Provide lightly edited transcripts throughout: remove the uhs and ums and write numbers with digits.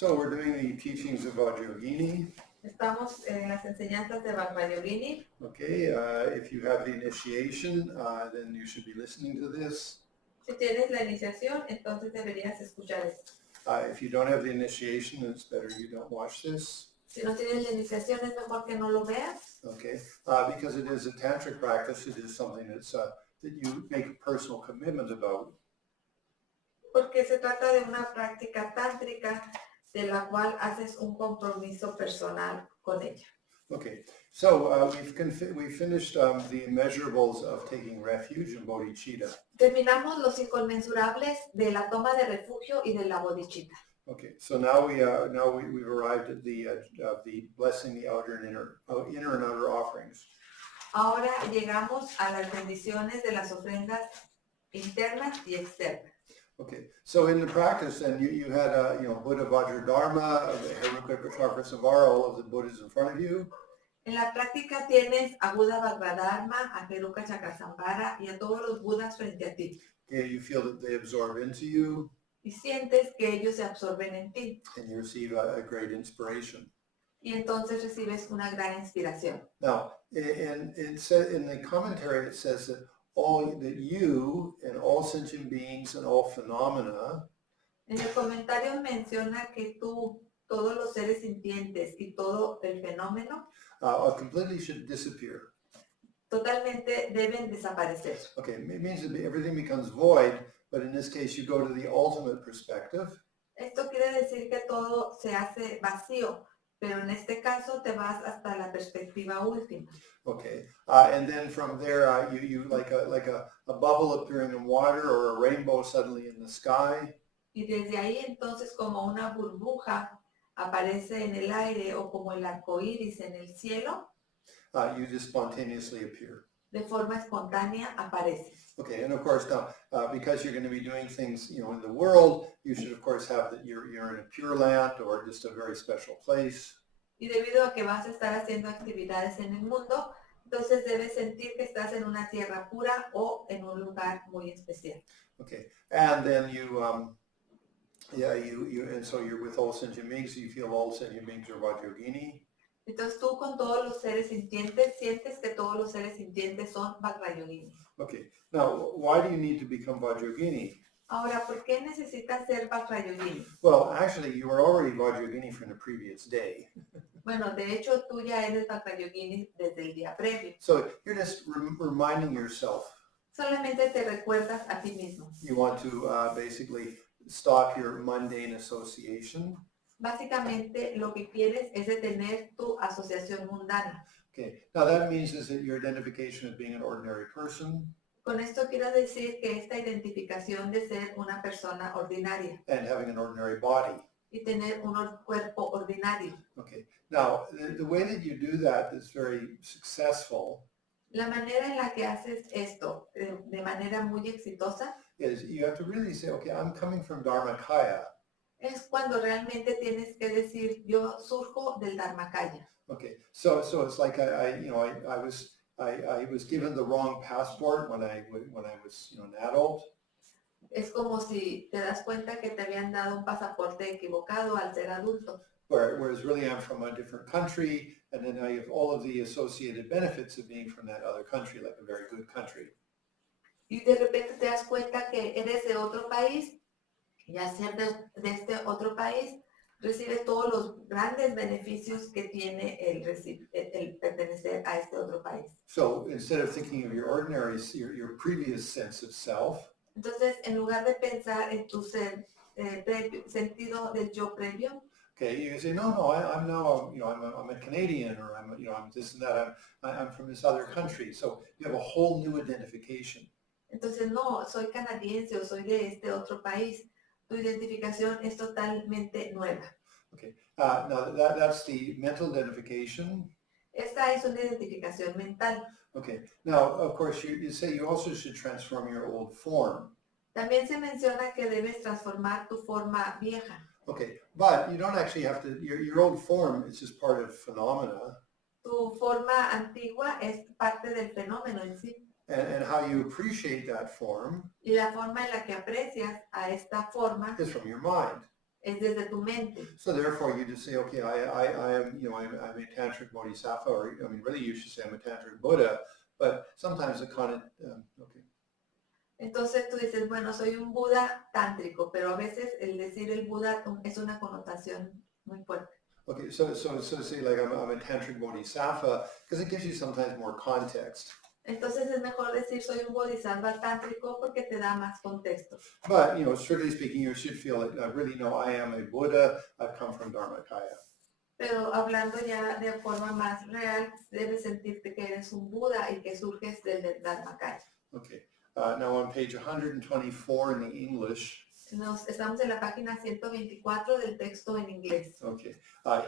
So we're doing the teachings of Vajra Yogini. Estamos en las enseñanzas de Vajra Yogini. Okay, if you have the initiation, then you should be listening to this. Si tienes la iniciación, entonces deberías escuchar esto. If you don't have the initiation, it's better you don't watch this. Si no tienes la iniciación, es mejor que no lo veas. Okay, because it is a tantric practice, it is something that's that you make a personal commitment about. Porque se trata de una práctica tántrica de la cual haces un compromiso personal con ella. Okay, so we've finished the immeasurables of taking refuge in bodhicitta. Terminamos los inconmensurables de la toma de refugio y de la bodhicitta. Okay, so now we've arrived at the blessing the outer and inner and outer offerings. Ahora llegamos a las bendiciones de las ofrendas internas y externas. Okay, so in the practice, then you had Buddha Vajra Dharma, Heruka Savara, all of the Buddhas in front of you. En la práctica tienes a Buddha Vajradharma, a Heruka Chakasambhara y a todos los Budas frente a ti. Okay, you feel that they absorb into you. Y sientes que ellos se absorben en ti. And you receive a great inspiration. Y entonces recibes una gran inspiración. Now, in the commentary, it says that you and all sentient beings and all phenomena. En el comentario menciona que tú, todos los seres sintientes y todo el fenómeno Completely should disappear. Totalmente deben desaparecer. Okay, it means that everything becomes void, but in this case you go to the ultimate perspective. Esto quiere decir que todo se hace vacío, pero en este caso te vas hasta la perspectiva última. Okay, and then from there you like a bubble appearing in water or a rainbow suddenly in the sky. Y desde ahí entonces como una burbuja aparece en el aire o como el arco iris en el cielo. You just spontaneously appear. De forma espontánea aparece. Okay, and of course now, because you're going to be doing things, in the world, you should of course have that you're in a pure land or just a very special place. Y debido a que vas a estar haciendo actividades en el mundo, entonces debes sentir que estás en una tierra pura o en un lugar muy especial. Okay, and then and so you're with all sentient beings, so you feel all sentient beings are Vajra Yogini. Entonces tú con todos los seres sintientes sientes que todos los seres sintientes son Vajra Yogini. Okay, now why do you need to become Vajra Yogini? Ahora, ¿por qué necesitas ser Vajra Yogini? Well, actually, you were already Vajra Yogini from the previous day. Bueno, de hecho, tú ya eres Vajra Yogini desde el día previo. So you're just reminding yourself. Solamente te recuerdas a ti mismo. You want to basically stop your mundane association. Básicamente, lo que quieres es detener tu asociación mundana. Okay, now that means is that your identification as being an ordinary person. Con esto quiero decir que esta identificación de ser una persona ordinaria. And having an ordinary body. Y tener un cuerpo ordinario. Okay, now the way that you do that is very successful. La manera en la que haces esto de manera muy exitosa is you have to really say, okay, I'm coming from Dharmakaya. Es cuando realmente tienes que decir, yo surjo del Dharmakaya. Okay, so it's like I was given the wrong passport when I was an adult. Es como si te das cuenta que te habían dado un pasaporte equivocado al ser adulto. Whereas really I'm from a different country, and then I have all of the associated benefits of being from that other country, like a very good country. Y de repente te das cuenta que eres de otro país, y al ser de este otro país, recibes todos los grandes beneficios que tiene el pertenecer a este otro país. So instead of thinking of your your previous sense of self, entonces en lugar de pensar en tu sentido del yo previo, okay, you say no, I'm now I'm a Canadian, or I'm this and that. I'm from this other country. So you have a whole new identification. Entonces no, soy canadiense o soy de este otro país. Tu identificación es totalmente nueva. Okay, now that's the mental identification. Esta es una identificación mental. Okay, now of course you say you also should transform your old form. También se menciona que debes transformar tu forma vieja. Okay, but you don't actually have to, your old form is just part of phenomena. Tu forma antigua es parte del fenómeno en sí. And how you appreciate that form Y la forma en la que aprecias a esta forma is from your mind. es desde tu mente. So therefore, you just say, okay, I am, I'm a tantric bodhisattva, or I mean, really, you should say I'm a tantric Buddha. But sometimes the okay. Entonces tú dices, bueno, soy un Buda tántrico, pero a veces el decir el Buda es una connotación muy fuerte. Okay, so say like I'm a tantric bodhisattva because it gives you sometimes more context. Entonces es mejor decir soy un bodhisattva tántrico porque te da más contexto. But, strictly speaking, you should feel that really, no, I am a Buddha, I've come from Dharmakaya. Pero hablando ya de forma más real, debes sentirte que eres un Buda y que surges del Dharmakaya. Okay, now on page 124 in the English. Estamos en la página 124 del texto en inglés. Okay,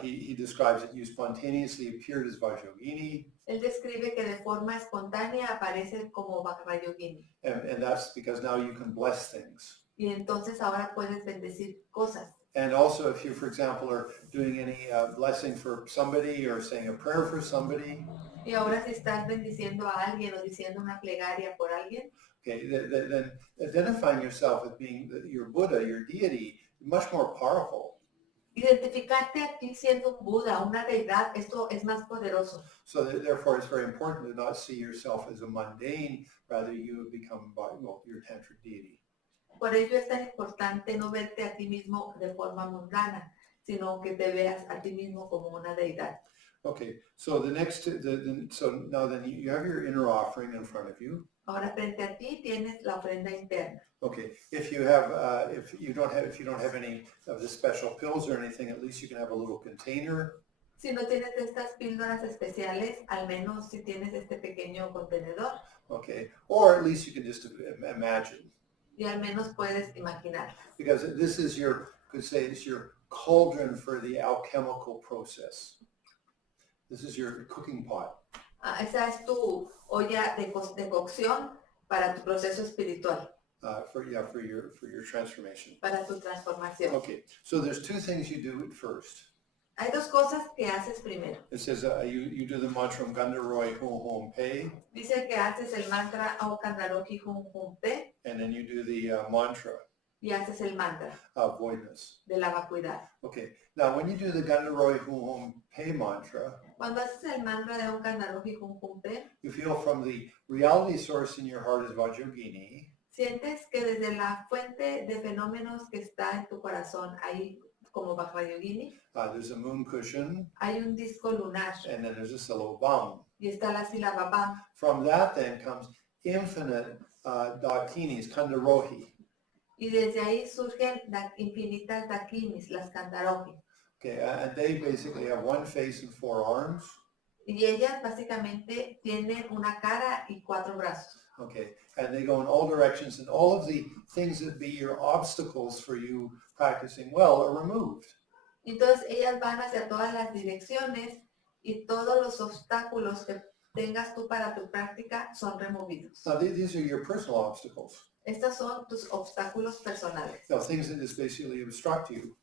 he describes that you spontaneously appeared as Vajra Yogini. Él describe que de forma espontánea aparece como Vajra Yogini. And that's because now you can bless things. Y entonces ahora puedes bendecir cosas. And also if you, for example, are doing any blessing for somebody or saying a prayer for somebody. Y ahora si estás bendiciendo a alguien o diciendo una plegaria por alguien. Okay, then identifying yourself as being your Buddha, your deity, much more powerful. Identificarte a ti siendo un Buda, una deidad, esto es más poderoso. So therefore, it's very important to not see yourself as a mundane, rather you become, your tantric deity. Por ello es tan importante no verte a ti mismo de forma mundana, sino que te veas a ti mismo como una deidad. Okay, so so now then you have your inner offering in front of you. Ahora frente a ti tienes la ofrenda interna. Okay, if you don't have any of the special pills or anything, at least you can have a little container. Si no tienes estas píldoras especiales, al menos si tienes este pequeño contenedor. Okay, or at least you can just imagine. Y al menos puedes imaginar. Because this is it's your cauldron for the alchemical process. This is your cooking pot. Esa es tu olla de cocción para tu proceso espiritual. For your transformation. Para tu transformación. Okay, so there's two things you do at first. Hay dos cosas que haces primero. It says you do the mantra Gandaroi Hum Hum Pe. Dice que haces el mantra O Kandaroki Hum Hum Pe. And then you do the mantra. Y haces el mantra. Voidness. De la vacuidad. Okay, now when you do the Gandaroi Hum Hum Pe mantra. Cuando haces el mantra de O Kandaroki Hum Hum Pe. You feel from the reality source in your heart is Vajra Yogini. Sientes que desde la fuente de fenómenos que está en tu corazón, hay como Vajra Yogini. There's a moon cushion. Hay un disco lunar. And then there's a syllable Bam. Y está la sílaba Bam. From that then comes infinite dakinis, kandarohi. Y desde ahí surgen infinitas dakinis, las kandarohi. Okay, and they basically have one face and four arms. Y ellas básicamente tienen una cara y 4 brazos. Okay, and they go in all directions, and all of the things that be your obstacles for you practicing well are removed. Entonces ellas van hacia todas las direcciones y todos los obstáculos que tengas tú para tu práctica son removidos. Now these are your personal obstacles. Estos son tus obstáculos personales. No, things that just basically obstruct you.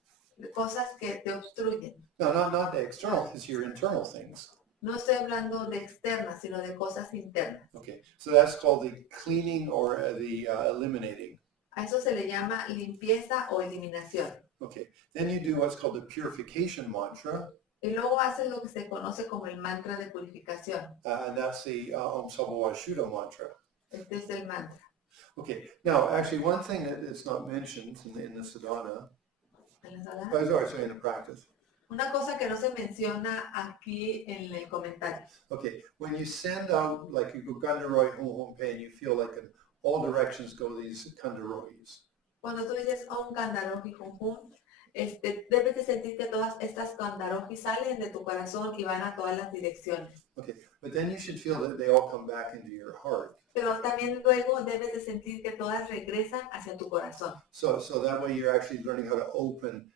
Cosas que te obstruyen. No, not the external, it's your internal things. No estoy hablando de externas, sino de cosas internas. Okay, so that's called the cleaning or the eliminating. A eso se le llama limpieza o eliminación. Okay, then you do what's called the purification mantra. Y luego haces lo que se conoce como el mantra de purificación. And that's the Om Sabhava Shuddha mantra. Este es el mantra. Okay, now actually one thing that is not mentioned in the sadhana, ¿En la sala? sorry, in the practice. Una cosa que no se menciona aquí en el comentario. Okay, when you send out, like you go Gandaroi Hum Hum Pe, and you feel like in all directions go these Kandarois. Cuando tú dices Om Kandarohi Hum Hum, debes de sentir que todas estas Kandarohi salen de tu corazón y van a todas las direcciones. Okay, but then you should feel that they all come back into your heart. Pero también luego debes de sentir que todas regresan hacia tu corazón. So that way you're actually learning how to open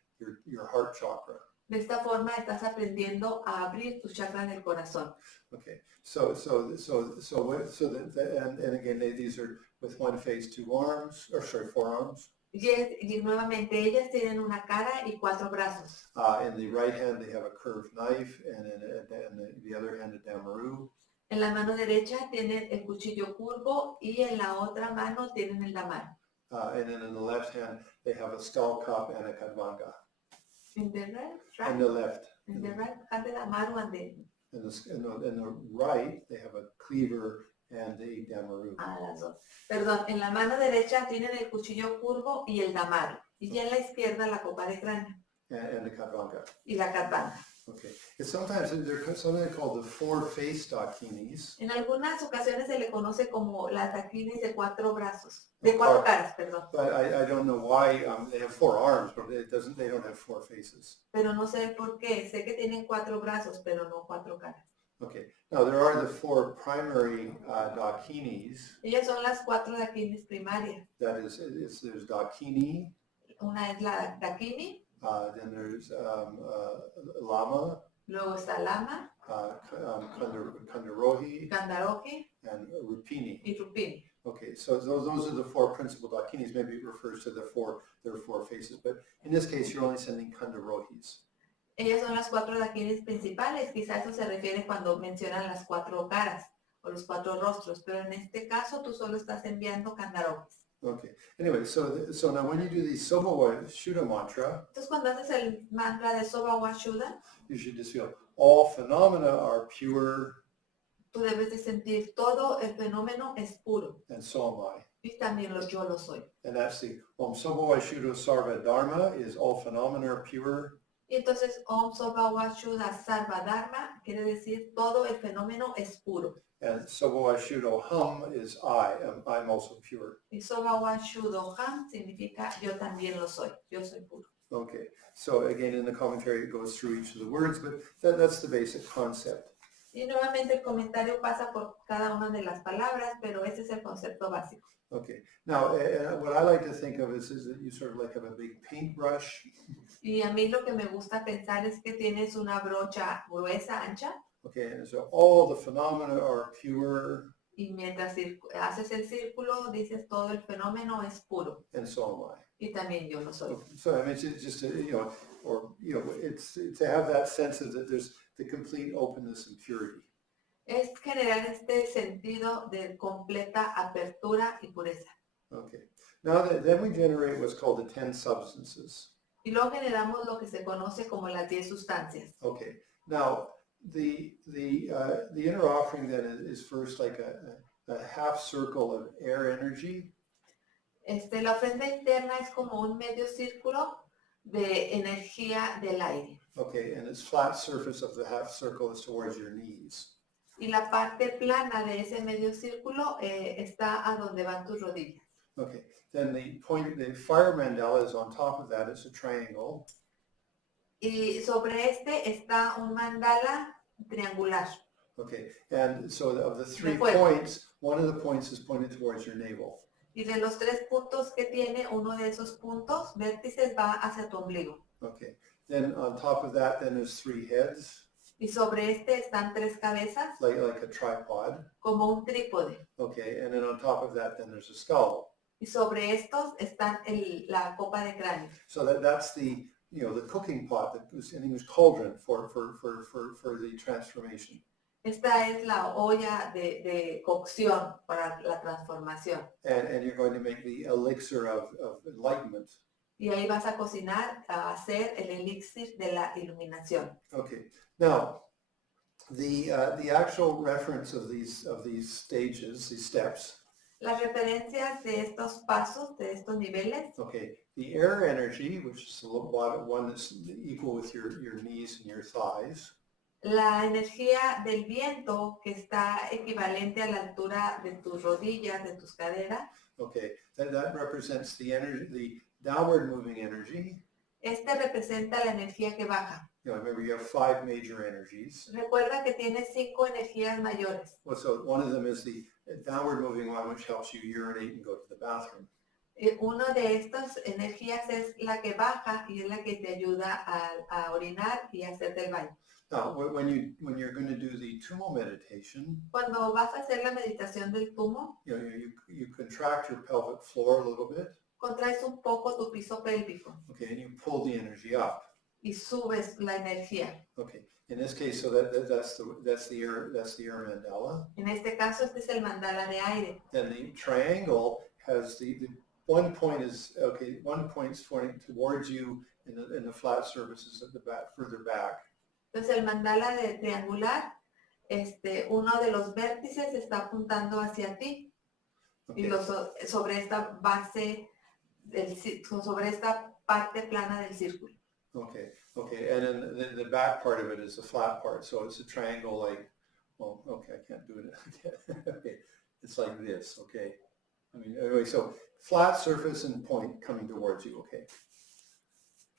your heart chakra. De esta forma estás aprendiendo a abrir tus chakras del corazón. Okay, and again, these are with one face, four arms. Y nuevamente ellas tienen una cara y 4 brazos. In the right hand they have a curved knife, and in the other hand a damaru. En la mano derecha tienen el cuchillo curvo y en la otra mano tienen el damar. And then in the left hand they have a skull cup and a kadvanga. In the right, and right, the left. in the right hand de la mano and the In the right, they have a cleaver and a damaru. las dos. Perdón, en la mano derecha tienen el cuchillo curvo y el damaro. Y ya en la izquierda la copa de cráneo And the kadvanga. y la carpana. Okay. It's sometimes they're something called the four-faced dakinis. En algunas ocasiones se le conoce como las dakinis de cuatro brazos, de cuatro caras, perdón. But I don't know why they have four arms, but they don't have four faces. Pero no sé por qué. Sé que tienen cuatro brazos, pero no cuatro caras. Okay. Now there are the four primary dakinis. Ellas son las cuatro dakinis primarias. That is, there's dakini. Una es la dakini. Then there's lama. Luego está lama. Kandarohi. Kandarohi. And rupini. Y rupini. Okay, so those are the four principal dakinis. Maybe it refers to there are four faces, but in this case, you're only sending kandarohis. Ellas son las cuatro dakinis principales. Quizá eso se refiere cuando mencionan las cuatro caras o los cuatro rostros, pero en este caso tú solo estás enviando kandarohis. Okay. Anyway, so now when you do the Sobawa Shuddha mantra, Entonces cuando haces el mantra de Sobawa Shuddha, you should just feel all phenomena are pure. Tú debes de sentir todo el fenómeno es puro. And so am I. Y también yo lo soy. And that's the Om Sobawa Shuddha Sarva Dharma is all phenomena are pure. Y entonces Om Sobawa Shuddha Sarva Dharma quiere decir todo el fenómeno es puro. And Sobawa Shuddha Hum is I'm also pure. Y Sobawa Shuddha Ham significa yo también lo soy. Yo soy puro. Okay. So again, in the commentary, it goes through each of the words, but that's the basic concept. Y nuevamente el comentario pasa por cada una de las palabras, pero ese es el concepto básico. Okay. Now, what I like to think of is that you sort of like have a big paintbrush. Y a mí lo que me gusta pensar es que tienes una brocha gruesa, ancha. Okay, and so all the phenomena are pure. Y mientras haces el círculo, dices todo el fenómeno es puro. And so am I. Y también yo lo soy. So I mean, it's just it's to have that sense of that there's the complete openness and purity. Es generar este sentido de completa apertura y pureza. Okay. Now then we generate what's called the 10 substances. Y luego generamos lo que se conoce como las 10 sustancias. Okay. Now the inner offering then is first like a half circle of air energy. La ofrenda interna es como un medio círculo de energía del aire. Okay, and its flat surface of the half circle is towards your knees. Y la parte plana de ese medio círculo está a donde van tus rodillas. Okay, then the fire mandala is on top of that. It's a triangle. Y sobre este está un mandala triangular. Okay, and so of the 3 points, one of the points is pointed towards your navel. Y de los 3 puntos que tiene, uno de esos puntos vértices va hacia tu ombligo. Okay, then on top of that, then there's 3 heads. Y sobre este están 3 cabezas. Like a tripod. Como un trípode. Okay, and then on top of that, then there's a skull. Y sobre estos están la copa de cráneo. So that's the the cooking pot that was in English cauldron for the transformation. Esta es la olla de cocción para la transformación. And you're going to make the elixir of enlightenment. Y ahí vas a cocinar, a hacer el elixir de la iluminación. Okay. Now, the actual reference of these stages, these steps. Las referencias de estos pasos, de estos niveles. Okay. The air energy, which is the one that's equal with your knees and your thighs. La energía del viento, que está equivalente a la altura de tus rodillas, de tus caderas. Okay, that represents the energy, the downward moving energy. Este representa la energía que baja. Remember you have 5 major energies. Recuerda que tienes 5 energías mayores. Well, so one of them is the downward moving one, which helps you urinate and go to the bathroom. Una de estas energías es la que baja y es la que te ayuda a orinar y a hacer del baño. Now, when you're going to do the tumo meditation, cuando vas a hacer la meditación del tumo, you contract your pelvic floor a little bit. Contraes un poco tu piso pélvico. Okay, and you pull the energy up. Y subes la energía. Okay, in this case, so that's the air mandala. En este caso, este es el mandala de aire. Then the triangle has the one point is pointing towards you and the flat surface is at the back, further back. Entonces el mandala de triangular, uno de los vértices está apuntando hacia ti y Okay. sobre esta base, sobre esta parte plana del círculo. Okay. Okay. And then the back part of it is the flat part. So it's a triangle like, well, okay, I can't do it. Okay. It's like this. Okay. I mean, anyway, so flat surface and point coming towards you. Okay.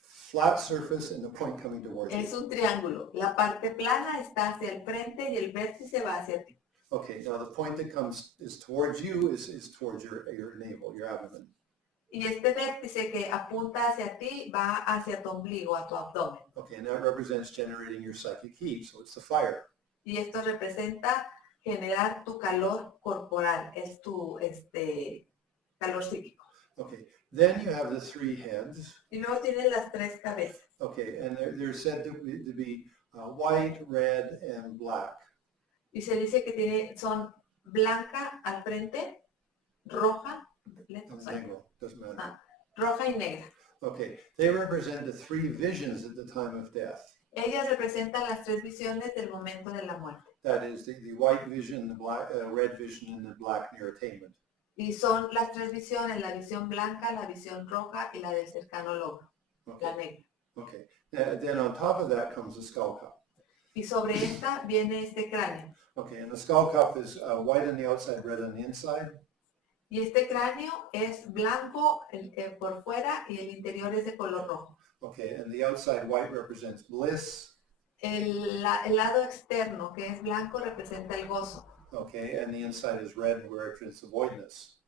Flat surface and the point coming towards Es you. un triángulo. La parte plana está hacia el frente y el vértice va hacia ti. Okay, now the point that is towards you is towards your navel, your abdomen. Y este vértice que apunta hacia ti va hacia tu ombligo, a tu abdomen. Okay, and that represents generating your psychic heat, so it's the fire. Y esto representa generar tu calor corporal, es tu calor psíquico. Okay, then you have the three heads. Y luego tienes las tres cabezas. Okay, and they're said to be white, red, and black. Y se dice que son blanca al frente, roja, Negro, doesn't matter. Roja y negra. Okay, they represent the three visions at the time of death. Ellas representan las tres visiones del momento de la muerte. That is the white vision, the black, red vision, and the black near attainment. Y son las tres visiones, la visión blanca, la visión roja y la del cercano logro, Okay. la negra. Okay, then on top of that comes the skull cup. Y sobre esta viene este cráneo. Okay, and the skull cup is white on the outside, red on the inside. Y este cráneo es blanco por fuera y el interior es de color rojo. Okay, and the outside white represents bliss. El lado externo, que es blanco, representa el gozo. Okay, and the inside is red, where it represents the voidness.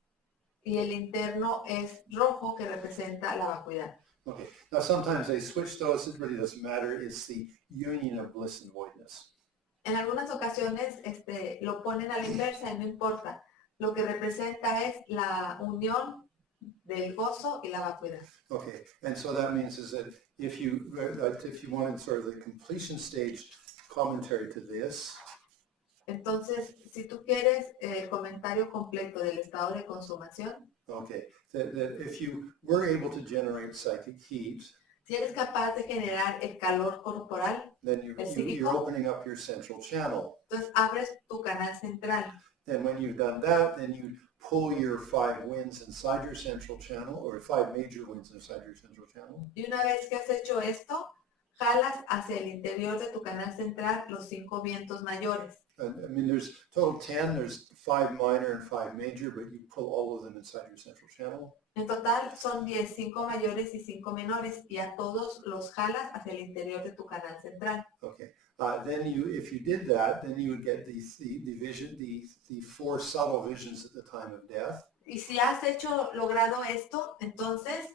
Y el interno es rojo, que representa la vacuidad. Okay, now sometimes they switch those, it really doesn't matter, it's the union of bliss and voidness. En algunas ocasiones lo ponen a la inversa y no importa. Lo que representa es la unión del gozo y la vacuidad. Okay, and so that means is that if you wanted sort of the completion stage commentary to this, entonces, si tú quieres el comentario completo del estado de consumación, okay, that if you were able to generate psychic heat, si eres capaz de generar el calor corporal, then you're opening up your central channel. Entonces abres tu canal central. Then when you've done that, then you pull your 5 winds inside your central channel, or 5 major winds inside your central channel. Y una vez que has hecho esto, jalas hacia el interior de tu canal central los 5 vientos mayores. And, I mean, there's total 10, there's 5 minor and 5 major, but you pull all of them inside your central channel. En total son 10, 5 mayores y 5 menores, y a todos los jalas hacia el interior de tu canal central. Okay. Then if you did that, then you would get the 4 subtle visions at the time of death. Y si has logrado esto, entonces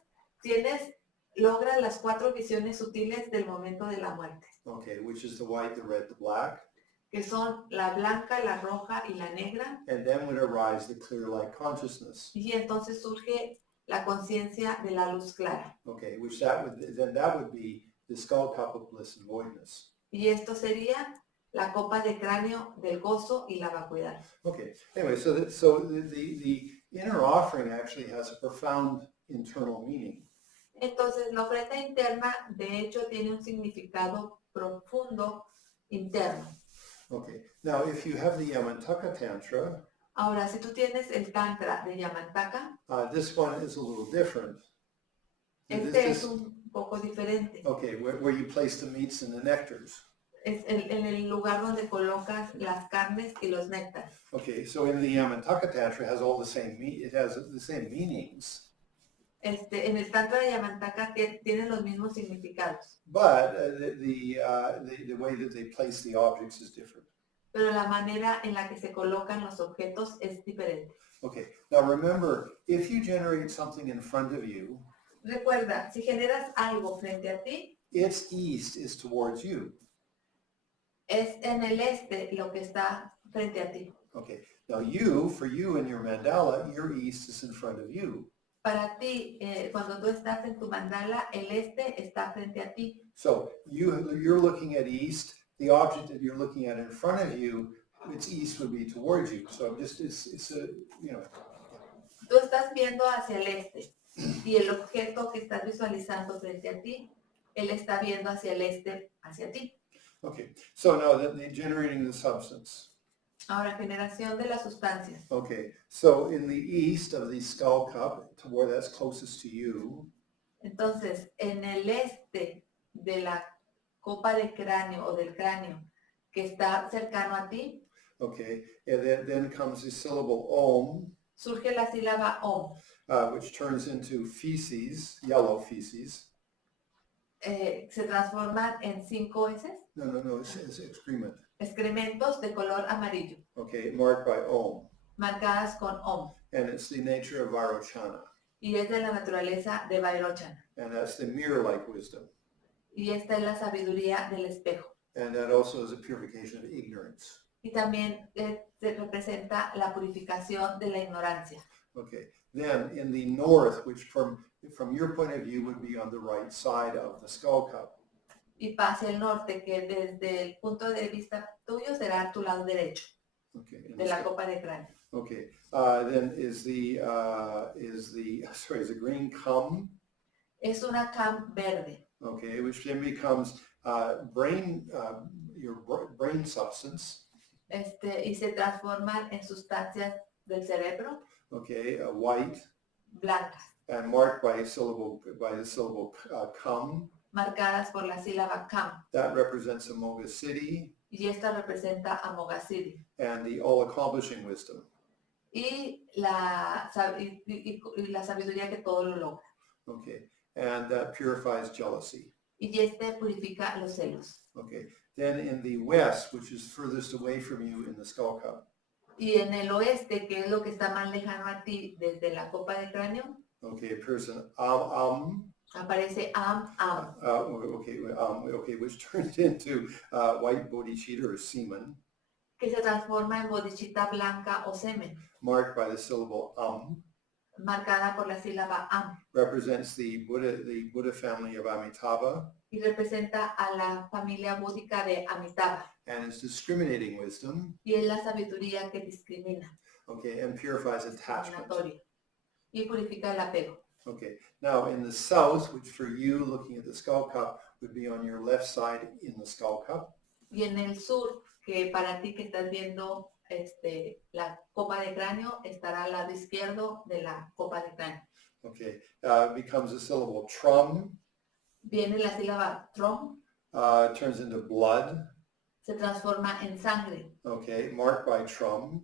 logras las 4 visiones sutiles del momento de la muerte. Okay, which is the white, the red, the black. Que son la blanca, la roja y la negra. And then would arise the clear light consciousness. Y entonces surge la conciencia de la luz clara. Okay, that would be the skull cup of bliss and voidness. Y esto sería la copa de cráneo del gozo y la vacuidad. Okay, anyway, so the inner offering actually has a profound internal meaning. Entonces, la ofrenda interna, de hecho, tiene un significado profundo interno. Okay, now if you have the Yamantaka Tantra, ahora, si tú tienes el Tantra de Yamantaka, this one is a little different. Es un poco diferente. Okay, where you place the meats and the nectars. Es en el lugar donde colocas las carnes y los néctares. Okay, so in the Yamantaka Tantra it has all the same it has the same meanings. En el Tantra de Yamantaka tienen los mismos significados. But the way that they place the objects is different. Pero la manera en la que se colocan los objetos es diferente. Okay, now remember, if you generate something in front of you, recuerda, si generas algo frente a ti, its east is towards you. Es en el este lo que está frente a ti. Okay, now for you in your mandala, your east is in front of you. Para ti, cuando tú estás en tu mandala, el este está frente a ti. So you're looking at east. The object that you're looking at in front of you, its east would be towards you. So it's a, you know. Tú estás viendo hacia el este. Y el objeto que estás visualizando frente a ti, él está viendo hacia el este, hacia ti. Okay, so now the generating the substance. Ahora, generación de las sustancias. Okay, so in the east of the skull cup, to where that's closest to you, Entonces, en el este de la copa de cráneo o del cráneo que está cercano a ti, okay, and then comes the syllable om, surge la sílaba om, which turns into feces, yellow feces. se transforman en 5 heces, No, it's excrement. excrementos de color amarillo, Okay, marked by om. marcadas con om, And it's the nature of Vairochana. y es de la naturaleza de Vairochana. And that's the mirror-like wisdom. Y esta es la sabiduría del espejo. And that also is a purification of ignorance. Y también se representa la purificación de la ignorancia. Okay, then in the north, which from your point of view would be on the right side of the skull cup. Y hacia el norte, que desde el punto de vista tuyo será tu lado derecho, Okay, de la copa de cráneo. okay. Then is the green cum? Es una cam verde. Okay, which then becomes your brain substance. Y se transforman en sustancias del cerebro Okay, white. blancas, And marked by the syllable cum. marcadas por la sílaba cam. That represents Amoga City. Y esta representa a Mogasiri. And the all-accomplishing wisdom. Y la sabiduría que todo lo logra. Okay, and that purifies jealousy. Y este purifica los celos. Okay, then in the west, which is furthest away from you in the skull cup. Y en el oeste, que es lo que está más lejano a ti desde la copa de cráneo, Okay, appears an aparece am. okay, which turns into white bodhicitta or semen, Que se transforma en bodhicitta blanca o semen, marked by the syllable marcada por la sílaba am, represents the Buddha family of Amitabha, y representa a la familia búdica de Amitabha, and is discriminating wisdom. y es la sabiduría que discrimina, Okay, and purifies attachment. discriminatoria, y purifica el apego. Okay, now in the south, which for you looking at the skull cup would be on your left side in the skull cup. Y en el sur, que para ti que estás viendo la copa de cráneo, estará al lado izquierdo de la copa de cráneo. Okay, becomes a syllable trum, Viene la sílaba trom, turns into blood. se transforma en sangre, Okay, marked by trum.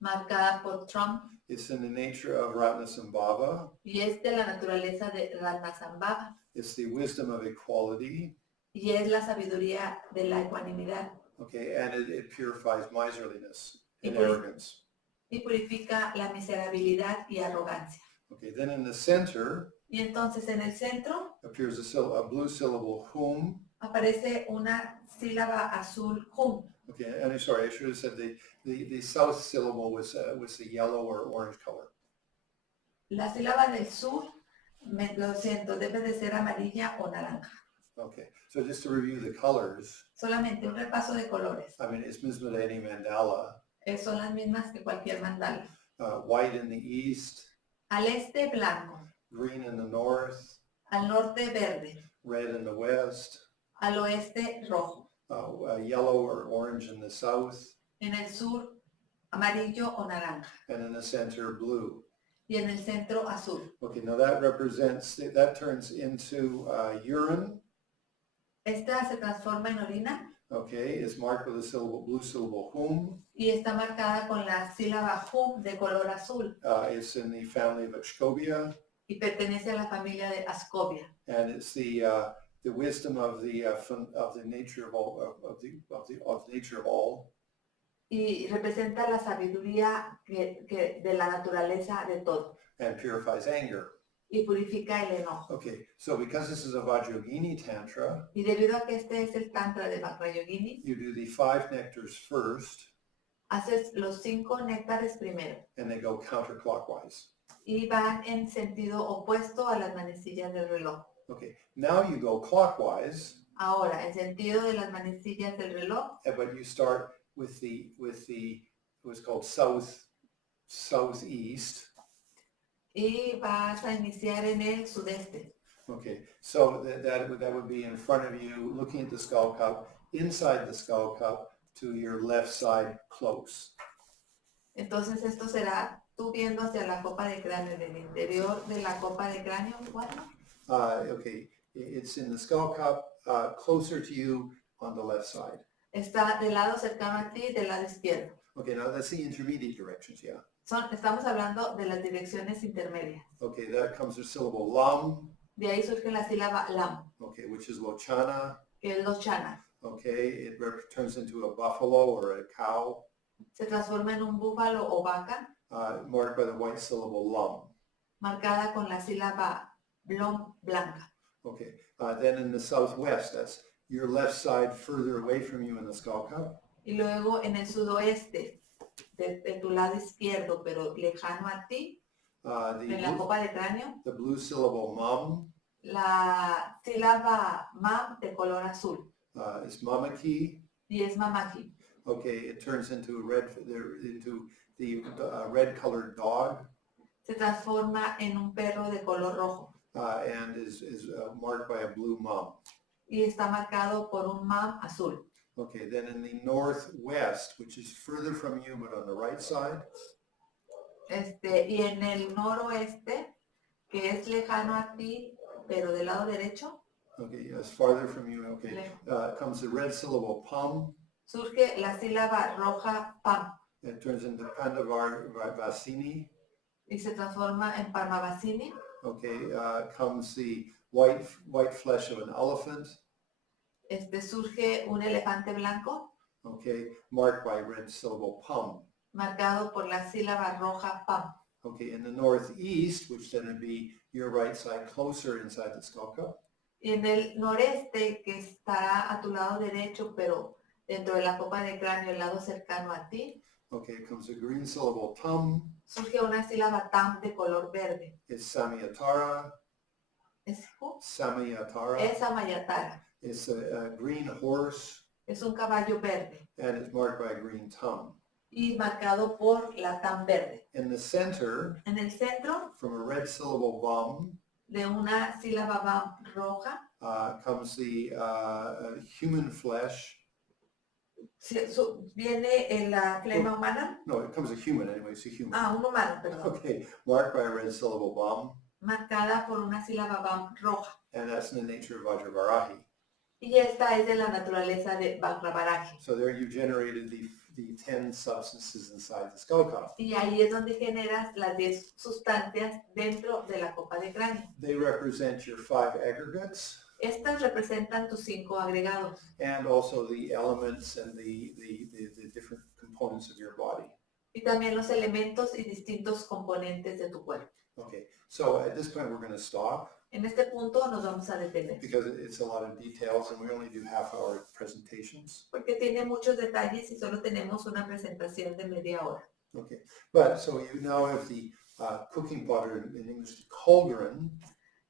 marcada por trom, It's in the nature of Ratnasambhava. y es de la naturaleza de Ratnasambhava, It's the wisdom of equality. y es la sabiduría de la ecuanimidad, Okay, and it purifies miserliness and Y puri- arrogance. y purifica la miserabilidad y arrogancia. Okay, then in the center Y entonces en el centro appears a blue syllable hum. aparece una sílaba azul hum. Okay, and I'm sorry, I should have said the south syllable was the yellow or orange color. La sílaba del sur, lo siento, debe de ser amarilla o naranja. Okay, so just to review the colors, Solamente un repaso de colores. I mean, it's Mismadani mandala, Son las mismas que cualquier mandala. white in the east, Al este, blanco. green in the north, Al norte, verde. red in the west, Al oeste, rojo. yellow or orange in the south, En el sur, amarillo o naranja. and in the center, blue. Y en el centro, azul. Okay, now that turns into urine. Esta se transforma en orina Okay, it's marked with a blue syllable hum. y está marcada con la sílaba hum de color azul It's in the family of Excobia, y pertenece a la familia de Ascobia. and it's the wisdom of the nature of all of nature of all. Y representa la sabiduría de la naturaleza de todo And purifies anger. y purifica el enojo. Okay, so because this is a Vajra Yogini Tantra, Y debido a que este es el tantra de Vajra Yogini, you do the 5 nectars first, haces los 5 néctares primero and they go counterclockwise. y van en sentido opuesto a las manecillas del reloj. Okay, now you go clockwise, Ahora, en sentido de las manecillas del reloj, but you start with the what's called southeast, y vas a iniciar en el sudeste. Okay, so that would be in front of you, looking at the skull cup, inside the skull cup to your left side close. Entonces esto será tú viendo hacia la copa de cráneo, en el interior de la copa de cráneo. ¿Cuándo? Okay, it's in the skull cup, closer to you on the left side. Está del lado cercano a ti, del lado izquierdo. Okay, now that's the intermediate directions, yeah. Estamos hablando de las direcciones intermedias. Okay, that comes the syllable lam. De ahí surge la sílaba lam, Okay, which is lochana. que es lochana. Okay, it turns into a buffalo or a cow, Se transforma en un búfalo o vaca, marked by the white syllable lum. marcada con la sílaba blom blanca. Okay, then in the southwest, that's your left side further away from you in the skull cup. Y luego en el sudoeste, de tu lado izquierdo, pero lejano a ti, en la copa de cráneo, the blue syllable mum la sílaba mam de color azul. is mamaki. Y es mamaki. Okay, it turns into the red-colored dog. Se transforma en un perro de color rojo. And is marked by a blue mum. Y está marcado por un mam azul. Okay, then in the northwest, which is further from you but on the right side. Y en el noroeste, que es lejano a ti, pero del lado derecho. Okay, yes, farther from you. Okay, comes the red syllable pum. Surge la sílaba roja pam. It turns into Pandavar Vasini. Y se transforma en parmavasini. Okay, comes the white flesh of an elephant. Surge un elefante blanco. Okay, marked by red syllable pum. Marcado por la sílaba roja pam. Okay, in the northeast, which then would be your right side closer inside the skull cup. Y en el noreste, que estará a tu lado derecho, pero dentro de la copa de cráneo, el lado cercano a ti. Okay, comes a green syllable tum. Surge una sílaba tam de color verde. It's Samyatara. ¿Es Samyatara. Es amayatara. It's a green horse. Es un caballo verde. And it's marked by a green tum. Y marcado por la tam verde. In the center, en el centro, from a red syllable bum, de una sílaba bam roja, comes the human flesh. Viene la flema humana. No, it comes a human anyway, it's a human. Un humano, perdón. Okay, marked by a red syllable bum. Marcada por una sílaba bam roja. And that's in the nature of Vajra. Y esta es de la naturaleza de Vajra. So there you generated the 10 substances inside the skull cup. Y ahí es donde generas las 10 sustancias dentro de la copa de cráneo. They represent your 5 aggregates. Estas representan tus 5 agregados. And also the elements and the different components of your body. Y también los elementos y distintos componentes de tu cuerpo. Okay, so at this point we're going to stop. En este punto nos vamos a detener. Because it's a lot of details and we only do half-hour presentations. Porque tiene muchos detalles y solo tenemos una presentación de media hora. Okay, but so you now have the cooking pot, or in English, cauldron.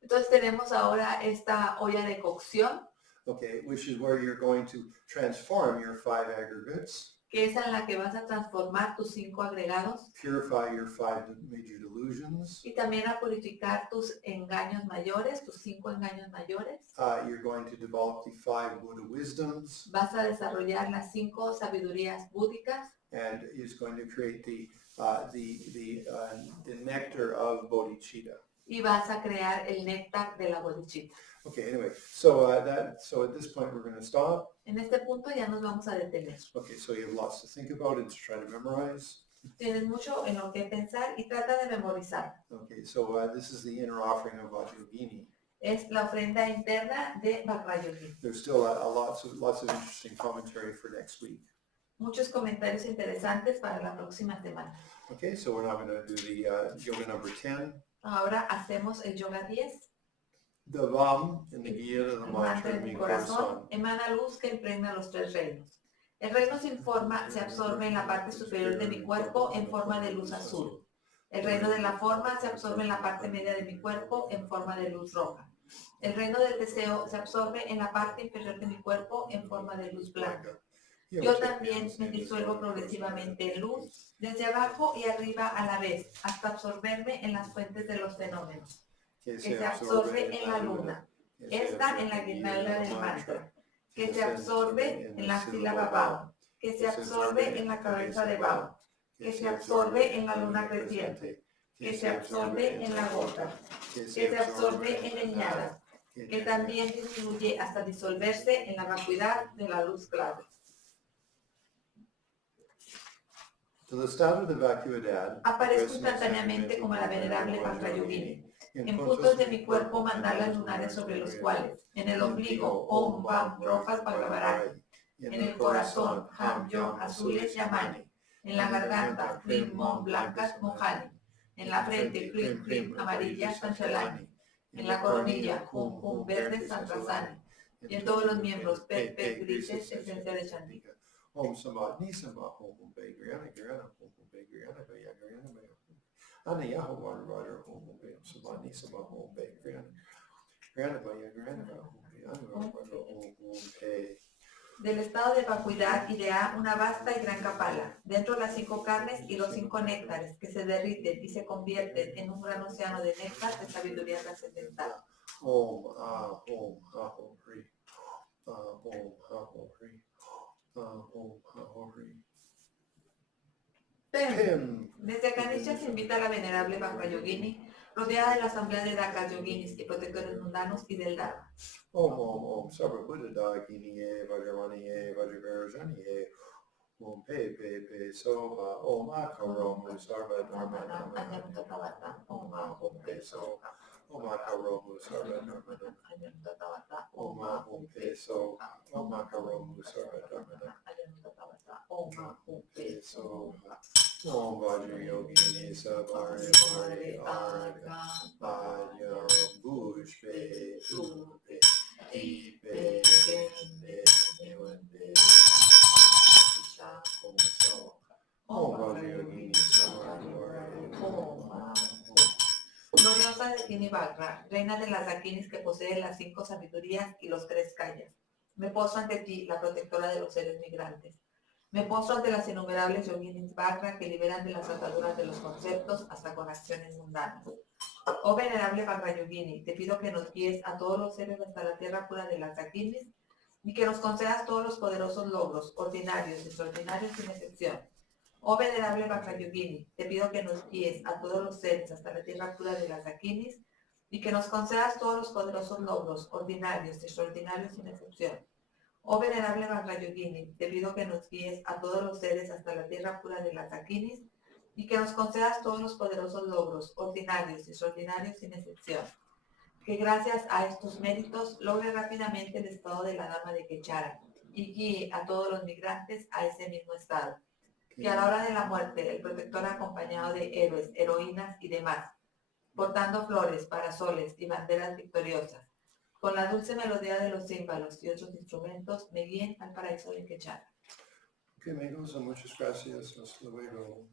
Entonces tenemos ahora esta olla de cocción. Okay, which is where you're going to transform your 5 aggregates. Que es en la que vas a transformar tus 5 agregados. Purify your 5 major delusions. Y también a purificar tus engaños mayores, tus 5 engaños mayores. You're going to develop the 5 Buddha wisdoms. Vas a desarrollar las 5 sabidurías búdicas. And it's going to create the nectar of bodhicitta. Y vas a crear el néctar de la bodhicitta. Okay, anyway, so at this point we're going to stop. En este punto ya nos vamos a detener. Okay, so you have lots to think about and to try to memorize. Tienes mucho en lo que pensar y trata de memorizar. Okay, so this is the inner offering of Vajra Yogini. Es la ofrenda interna de Vajra Yogini. There's still lots of interesting commentary for next week. Muchos comentarios interesantes para la próxima semana. Okay, so we're now going to do the yoga number 10. Ahora hacemos el yoga 10. The Vam en la guía de la El mantra mantra de de mi mi corazón corazón. emana luz que impregna los 3 reinos. El reino sin forma se absorbe en la parte superior de mi cuerpo en forma de luz azul. El reino de la forma se absorbe en la parte media de mi cuerpo en forma de luz roja. El reino del deseo se absorbe en la parte inferior de mi cuerpo en forma de luz blanca. Yo también me disuelvo progresivamente en luz, desde abajo y arriba a la vez, hasta absorberme en las fuentes de los fenómenos, que se absorbe en la luna, esta en la guirnalda del mantra, que se absorbe en la sílaba Bao, que se absorbe en la cabeza de Bao, que se absorbe en la luna creciente, que se absorbe en la gota, que se absorbe en el ñara, que también disminuye hasta disolverse en la vacuidad de la luz clave. Aparezco instantáneamente como la venerable Vajra Yogini, en puntos de mi cuerpo mandalas lunares sobre los cuales, en el ombligo, Om, Vam, rojas Bhagavarani, en el corazón, Ham, Yom, azules Yamani, en la garganta, Krim, Mom, blancas Mohani, en la frente, Krim, Krim, amarillas Sanchalani, en la coronilla, Hum, Hum, verdes Santrasani, y en todos los miembros, Pet, Pet, grises, esencia de Chandika. Om Samat Nisama Om Bay Griana Griana Om Bay Griana Baya Griana Baya Anayahu Vajra Om Bay Samat Nisama Om Bay Griana Griana Baya Griana Om Bay Anayahu Vajra Om Bay. Del estado de vacuidad idea una vasta y gran capala, dentro las 5 carnes y los 5 néctares que se derriten y se convierten en un gran océano de néctar de sabiduría trascendental. Om Om Aho Ri Om Aho Ri Om Aho Ri. Desde Ganesha se invita a la venerable Vajra Yogini, rodeada de la asamblea de Dakas Yoginis y protectores mundanos y del Dharma. Om Sarva Buddha Daginiye Vajramaniye Vajragarjaniye Om Pe Soha Om Akaromu Sarva Dharma Dharma Om Pe Soha Om Akaromu Sarva Dharma Dharma Om Pe Soha Om Akaromu Sarva Dharma Dharma Om Pe Soha Om Vajra Yogini Savari Mari Arga Vajra Bhushpe Upe Ipe Gende Niwande Om Vajra Yogini Savari Mari Gloriosa Dakini Vajra, reina de las Dakinis que posee las 5 sabidurías y los 3 kayas. Me poso ante ti, la protectora de los seres migrantes. Me poso ante las innumerables yoginis Vajra que liberan de las ataduras de los conceptos hasta con acciones mundanas. Oh venerable Vajra Yogini, te pido que nos guíes a todos los seres hasta la tierra pura de las Dakinis y que nos concedas todos los poderosos logros, ordinarios y extraordinarios sin excepción. Oh venerable Vajra Yogini, te pido que nos guíes a todos los seres hasta la tierra pura de las Dakinis y que nos concedas todos los poderosos logros, ordinarios y extraordinarios sin excepción. Oh venerable Vajra Yogini, te pido que nos guíes a todos los seres hasta la tierra pura de las Dakinis y que nos concedas todos los poderosos logros, ordinarios y extraordinarios sin excepción. Que gracias a estos méritos logre rápidamente el estado de la dama de Quechara y guíe a todos los migrantes a ese mismo estado. Que a la hora de la muerte el protector acompañado de héroes, heroínas y demás, portando flores, parasoles y banderas victoriosas, con la dulce melodía de los címbalos y otros instrumentos, me guíen al paraíso de Quechara. Ok, amigos, muchas gracias. Hasta luego.